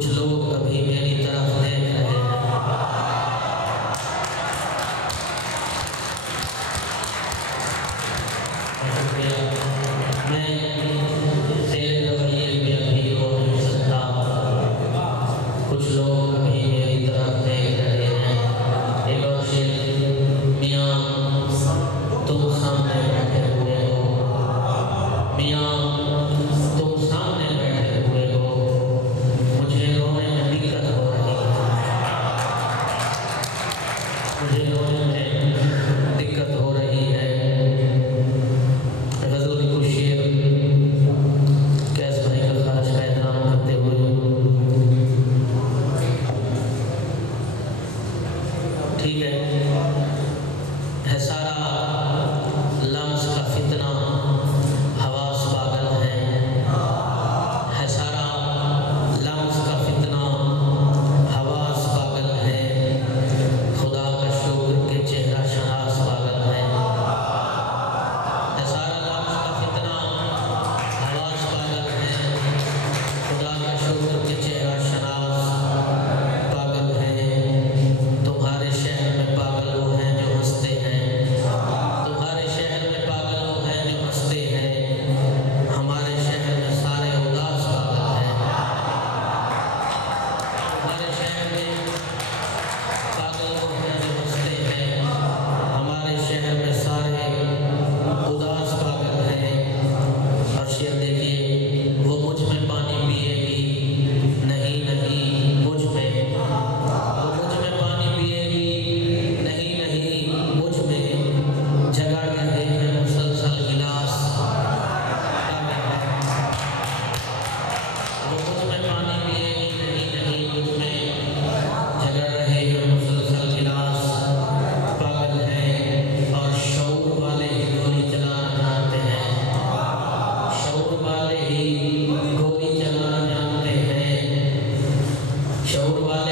कुछ लोग अभी मेरी तरफ देख रहे हैं। मैं तेरे रवैये पे अभी रो नहीं सकता। कुछ लोग अभी मेरी तरफ देख रहे हैं। एक और शेर, मियाँ तुम सामने बैठे हुए हो, मियाँ तुम सामने बैठे हुए हो, मुझे रोने में दिक्कत हो रही है, मुझे रोने में दिक्कत हो रही है। गज़ल कुछ शेर कैस भाई का खास का एहतराम करते हुए, ठीक है सारा लम्स का फितना हवास पागल है सारा लम्स का फितना हवास पागल है, खुदा का शुक्र के चेहरा शनास पागल है सारा लम्स का फितना हवास पागल है, खुदा का शुक्र के चेहरा शनास पागल है। तुम्हारे शहर में पागल वो हैं जो हंसते हैं, तुम्हारे शहर में पागल वो हैं जो हंसते हैं, हमारे शहर में सारे उदास पागल हैं। हमारे शहर में पागल वो हैं जो हंसते हैं, हमारे शहर में सारे उदास पागल हैं। और शेर देखिए, वो मुझ में पानी पिएगी, नहीं नहीं मुझ में, वो मुझ में पानी पिएगी, नहीं नहीं मुझ में, झगड़ रहे हैं मुसलसल गिलास, वो मुझ में पानी पिएगी, नहीं नहीं मुझ में, झगड़ रहे हैं मुसलसल गिलास, पागल हैं। और शऊर वाले ही गोली चलाना जानते हैं, शऊर वाले ही गोली चलाना जानते हैं, शऊर वाले